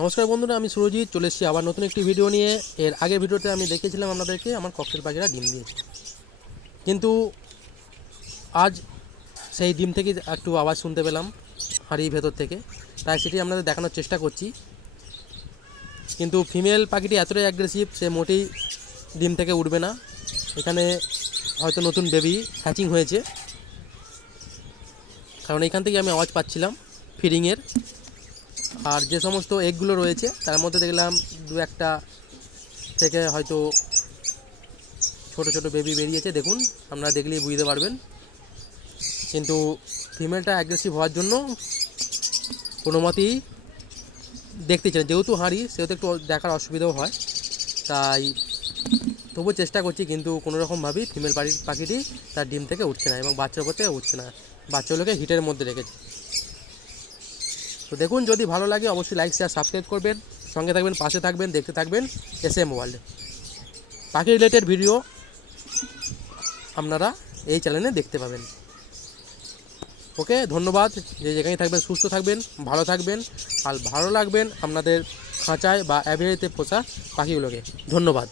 নমস্কার বন্ধুরা, আমি সুরজিৎ চলে এসেছি আবার নতুন একটি ভিডিও নিয়ে। এর আগের ভিডিওতে আমি দেখিয়েছিলাম আপনাদেরকে আমার ককটেল পাখিরা ডিম দিয়েছে, কিন্তু আজ সেই ডিম থেকে একটু আওয়াজ শুনতে পেলাম হাঁড়ির ভেতর থেকে, তাই সেটি আপনাদের দেখানোর চেষ্টা করছি। কিন্তু ফিমেল পাখিটি এতটাই অ্যাগ্রেসিভ, সে মোটেই ডিম থেকে উঠবে না। এখানে হয়তো নতুন বেবি হ্যাচিং হয়েছে, কারণ এখান থেকে আমি আওয়াজ পাচ্ছিলাম ফিডিংয়ের। আর যে সমস্ত এগগুলো রয়েছে তার মধ্যে দেখলাম দু একটা থেকে হয়তো ছোট ছোট বেবি বেরিয়েছে, দেখুন আপনারা দেখলেই বুঝতে পারবেন। কিন্তু ফিমেলটা অ্যাগ্রেসিভ হওয়ার জন্য কোনো মতেই দেখতে চাই, যেহেতু হাঁড়ি সেহেতু একটু দেখার অসুবিধাও হয়, তাই তবু চেষ্টা করছি। কিন্তু কোনো রকমভাবেই ফিমেল পাখিটি তার ডিম থেকে উঠছে না এবং বাচ্চার উপর থেকে উঠছে না, বাচ্চাগুলোকে হিটের মধ্যে রেখেছে। তো দেখুন, যদি ভালো লাগে অবশ্যই লাইক শেয়ার সাবস্ক্রাইব করবেন, সঙ্গে থাকবেন, পাশে থাকবেন, দেখতে থাকবেন এসএম ওয়ার্ল্ড। পাখি রিলেটেড ভিডিও আপনারা এই চ্যানেলে দেখতে পাবেন। ওকে, ধন্যবাদ। যে যেখানেই থাকবেন সুস্থ থাকবেন, ভালো থাকবেন, আর ভালো লাগবেন আপনাদের খাঁচায় বা অ্যাভিয়ারিতে পোষা পাখিগুলোকে। ধন্যবাদ।